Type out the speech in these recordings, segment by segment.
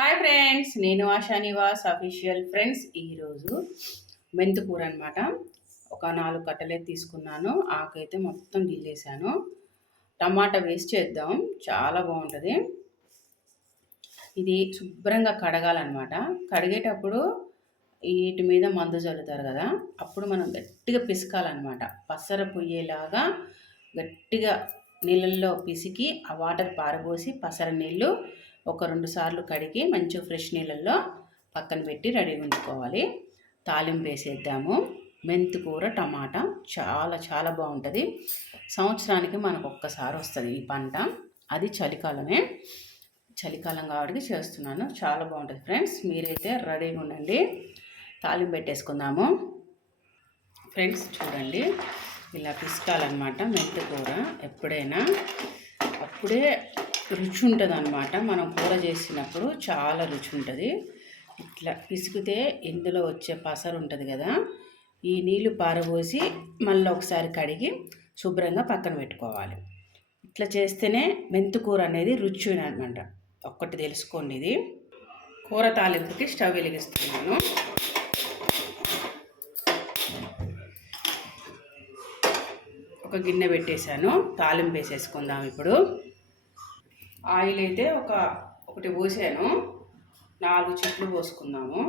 Hi friends నేను ASHA Nivas official friends ఈరోజు మెంతుకూర అనమాట ఒక నాలుగు కట్టలే తీసుకున్నాను. ఆకైతే మొత్తం గిల్లేసాను టమాటా వేస్ట్ చేద్దాం. చాలా బాగుంటుంది. ఇది శుభ్రంగా కడగాలన్నమాట. కడిగేటప్పుడు వీటి మీద మందు చల్లుతారు కదా అప్పుడు మనం గట్టిగా పిసకాలన్నమాట. పసర పొయ్యేలాగా గట్టిగా నీళ్ళల్లో పిసికి ఆ వాటర్ పారబోసి పసర నీళ్ళు ఒక రెండు సార్లు కడిగి మంచిగా ఫ్రెష్ నీళ్ళల్లో పక్కన పెట్టి రెడీగా ఉంచుకోవాలి. తాలింపు వేసేద్దాము. మెంతి కూర టమాటా చాలా చాలా బాగుంటుంది. సంవత్సరానికి మనకు ఒక్కసారి వస్తుంది ఈ పంట. అది చలికాలమే. చలికాలం కాబట్టి చేస్తున్నాను. చాలా బాగుంటుంది ఫ్రెండ్స్. మీరైతే రెడీగా ఉండండి. తాలింపు పెట్టేసుకుందాము. ఫ్రెండ్స్ చూడండి. ఇలా పిసుకాలన్నమాట మెంతి కూర ఎప్పుడైనా. అప్పుడే రుచి ఉంటుంది అనమాట మనం కూర చేసినప్పుడు చాలా రుచి ఉంటుంది ఇట్లా పిసికితే ఇందులో వచ్చే పసరు ఉంటుంది కదా ఈ నీళ్ళు పారబోసి మళ్ళీ ఒకసారి కడిగి శుభ్రంగా పక్కన పెట్టుకోవాలి. ఇట్లా చేస్తేనే మెంతుకూర అనేది రుచి అనమాట ఒక్కటి తెలుసుకోండి ఇది. కూర తాలింపుకి స్టవ్ వెలిగిస్తున్నాను. ఒక గిన్నె పెట్టేశాను. తాలింపు వేసేసుకుందాం ఇప్పుడు. ఆయిల్ అయితే ఒక ఒకటి పోసాను. నాలుగు చెట్లు పోసుకుందాము.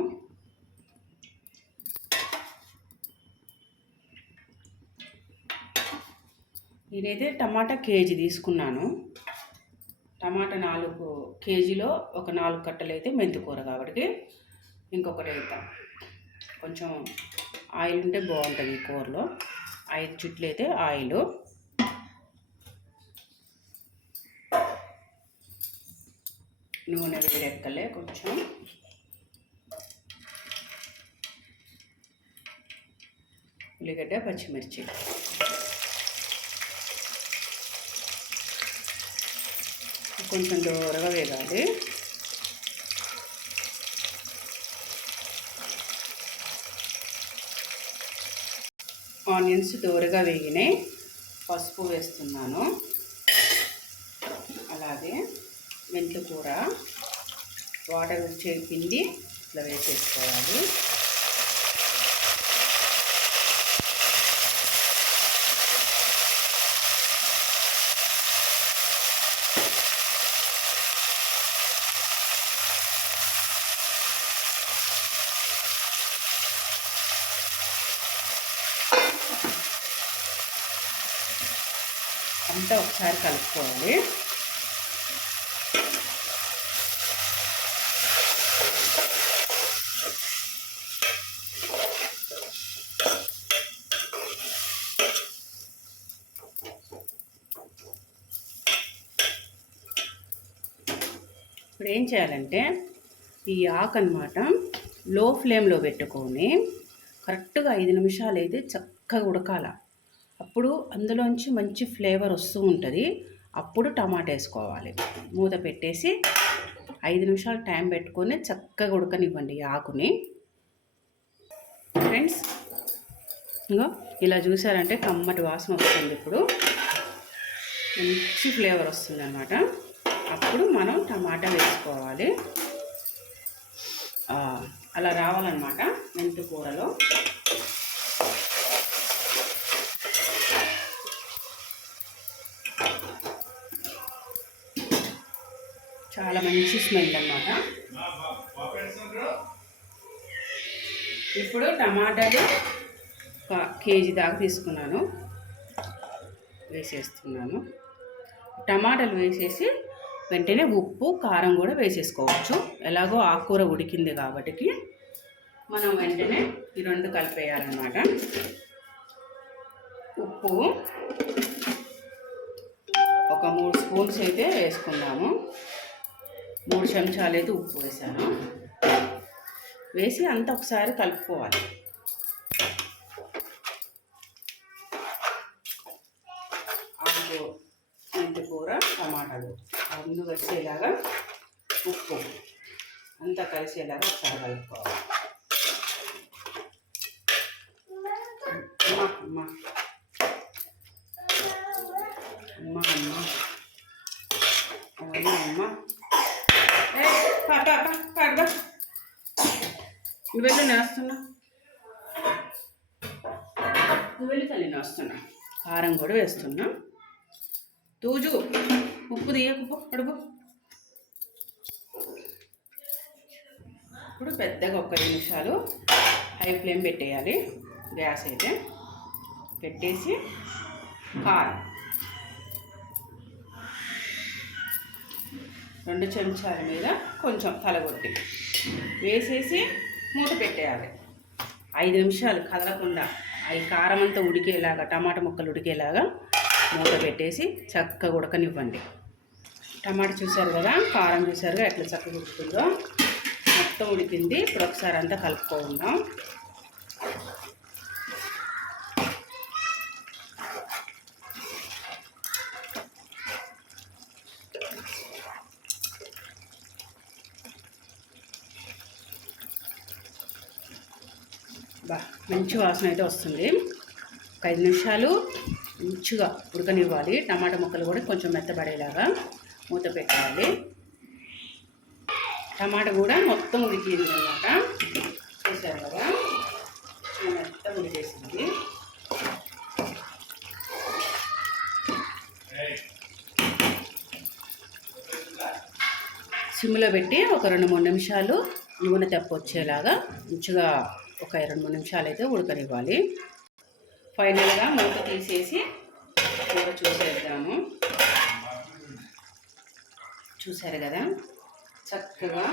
నేనైతే టమాటా కేజీ తీసుకున్నాను. టమాటా నాలుగు కేజీలో ఒక నాలుగు కట్టలు అయితే మెంతికూర కాబట్టి ఇంకొకటి వేద్దాం. కొంచెం ఆయిల్ ఉంటే బాగుంటుంది ఈ కూరలో. ఐదు చుట్లు అయితే ఆయిల్. నూనె వేడెక్కలే కొంచెం. ఉల్లిగడ్డ పచ్చిమిర్చి. కొంచెం దూరగా వేగాలి. ఆనియన్స్ దూరగా వేగినాయి. పసుపు వేస్తున్నాను. అలాగే మెంతుకూర వాటర్ వచ్చే పిండి ఇట్లా వేసేసుకోవాలి. అంతా ఒకసారి కలుపుకోవాలి. ఇప్పుడు ఏం చేయాలంటే ఈ ఆకు అనమాట లో ఫ్లేమ్లో పెట్టుకొని కరెక్ట్గా ఐదు నిమిషాలు అయితే చక్కగా ఉడకాల. అప్పుడు అందులోంచి మంచి ఫ్లేవర్ వస్తూ ఉంటుంది. అప్పుడు టమాటా వేసుకోవాలి. మూత పెట్టేసి ఐదు నిమిషాలు టైం పెట్టుకొని చక్కగా ఉడకనివ్వండి ఈ ఆకుని. ఫ్రెండ్స్ ఇంకో ఇలా చూసారంటే కమ్మటి వాసన వస్తుంది ఇప్పుడు. మంచి ఫ్లేవర్ వస్తుంది అనమాట అప్పుడు మనం టమాటా వేసుకోవాలి. అలా రావాలన్నమాట మెంతు కూరలో. చాలా మంచి స్మెల్ అన్నమాట. ఇప్పుడు టమాటాలు ఒక కేజీ దాకా తీసుకున్నాను. వేసేస్తున్నాను. టమాటాలు వేసేసి వెంటనే ఉప్పు కారం కూడా వేసేసుకోవచ్చు. ఎలాగో ఆకుకూర ఉడికింది కాబట్టి మనం వెంటనే ఈ రెండు కలిపేయాలన్నమాట. ఉప్పు ఒక మూడు స్పూన్స్ అయితే వేసుకుందాము మూడు చెంచాలు అయితే ఉప్పు వేసాను. వేసి అంతా ఒకసారి కలుపుకోవాలి ఆకు మెంతి కూర టమాటాలు ముందు వచ్చేలాగా ఉప్పు. అంతా కలిసేలాగా ఒకసారి కలుపుకోవాలి. అమ్మ అమ్మ. అమ్మ అమ్మ. అమ్మ నువ్వు వెళ్ళి నేను వస్తున్నా నువ్వు వెళ్ళి తల్లి నేను వస్తున్నా కారం కూడా వేస్తున్నా తూజు. ఉప్పు తీయకు అడుగు ఇప్పుడు పెద్దగా ఒక ఐదు నిమిషాలు హై ఫ్లేమ్ పెట్టేయాలి. గ్యాస్ అయితే పెట్టేసి కారం. రెండు చెంచాల మీద కొంచెం కలగొట్టి వేసేసి మూత పెట్టేయాలి. ఐదు నిమిషాలు కదలకుండా అవి కారం అంతా ఉడికేలాగా టమాటా ముక్కలు ఉడికేలాగా మూత పెట్టేసి చక్కగా ఉడకనివ్వండి. టమాటా చూసారు కదా కారం చూశారు కదా ఎట్లా చక్కగా ఉడుకుతుందో. మొత్తం ఉడికింది. ఇప్పుడు ఒకసారి అంతా కలుపుకుందాం బా మంచి వాసన అయితే వస్తుంది. ఒక ఐదు నిమిషాలు మంచిగా ఉడకనివ్వాలి. టమాటా ముక్కలు కూడా కొంచెం మెత్తబడేలాగా మూత పెట్టాలి. టమాటా కూడా మొత్తం ఉడికింది అనమాట చూసారు కదా? మొత్తం ఉడికేసింది. సిమ్లో పెట్టి ఒక రెండు మూడు నిమిషాలు నూనె తెప్ప వచ్చేలాగా మంచిగా ఒక రెండు మూడు నిమిషాలు అయితే ఉడకనివ్వాలి. ఫైనల్గా మూత తీసేసి కూర చూసేద్దాము. చూసారు కదా? చక్కగా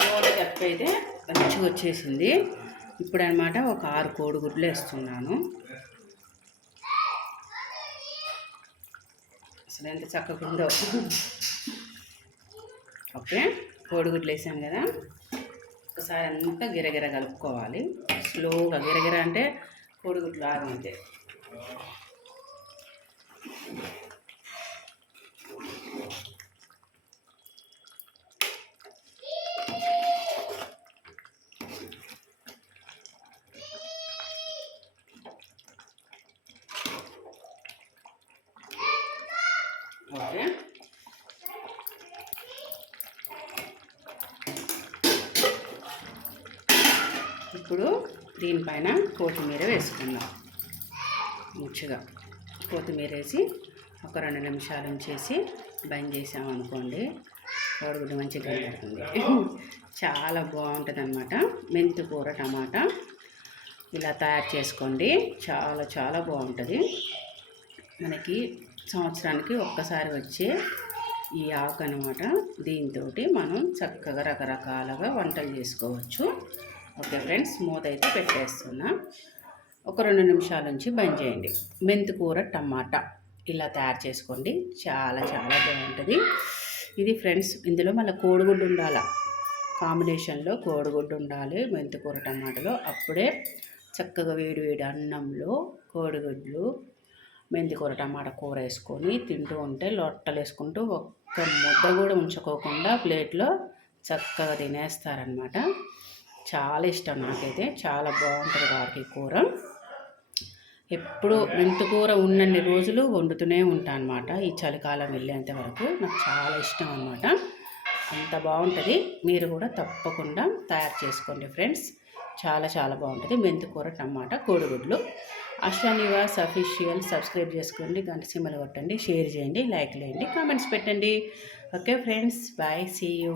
నూనె తప్ప అయితే మంచిగా వచ్చేసింది. ఇప్పుడు అనమాట ఒక ఆరు కోడిగుడ్లు వేస్తున్నాను. అసలు ఎంత చక్కగా ఉందో. ఓకే కోడిగుడ్లు వేసాను కదా? ఒకసారి అంతా గిరగిర కలుపుకోవాలి. స్లోగా గిరగిర అంటే కోడిగుడ్లు ఆగమంతే ఓకే ఇప్పుడు దీనిపైన కొత్తిమీర వేసుకుందాం. మంచిగా కొత్తిమీర వేసి ఒక రెండు నిమిషాలు ఉంచేసి బంద్ చేసామనుకోండి కోడిగుడ్డు మంచిగా పెడుతుంది చాలా బాగుంటుంది అనమాట మెంతి కూర టమాటా ఇలా తయారు చేసుకోండి. చాలా చాలా బాగుంటుంది. మనకి సంవత్సరానికి ఒక్కసారి వచ్చే ఈ ఆకు అనమాట దీంతో మనం చక్కగా రకరకాలుగా వంటలు చేసుకోవచ్చు. ఓకే ఫ్రెండ్స్ మూత అయితే పెట్టేస్తున్నా. ఒక రెండు నిమిషాల నుంచి బంద్ చేయండి. మెంతి కూర టమాటా ఇలా తయారు చేసుకోండి. చాలా చాలా బాగుంటుంది. ఇది ఫ్రెండ్స్ ఇందులో మళ్ళీ కోడిగుడ్డు ఉండాలి? కాంబినేషన్లో కోడిగుడ్డు ఉండాలి మెంతి కూర టమాటాలో. అప్పుడే చక్కగా వేడి వేడి అన్నంలో కోడిగుడ్లు మెంతి కూర టమాటా కూర వేసుకొని తింటూ ఉంటే లొట్టలు వేసుకుంటూ ఒక్క ముద్ద కూడా ఉంచుకోకుండా ప్లేట్లో చక్కగా తినేస్తారనమాట చాలా ఇష్టం నాకైతే. చాలా బాగుంటుంది వారికి కూర. ఎప్పుడు మెంతి కూర ఉన్నన్ని రోజులు వండుతూనే ఉంటాను అనమాట ఈ చలికాలం వెళ్ళేంత వరకు నాకు చాలా ఇష్టం అనమాట అంత బాగుంటుంది. మీరు కూడా తప్పకుండా తయారు చేసుకోండి ఫ్రెండ్స్. చాలా చాలా బాగుంటుంది. మెంతికూర టమాటా కోడిగుడ్లు. అశ్వనివాస్ అఫీషియల్ సబ్స్క్రైబ్ చేసుకోండి. గంట సిమ్మలు కొట్టండి. షేర్ చేయండి. లైక్ చేయండి. కామెంట్స్ పెట్టండి. Okay friends. Bye. See you.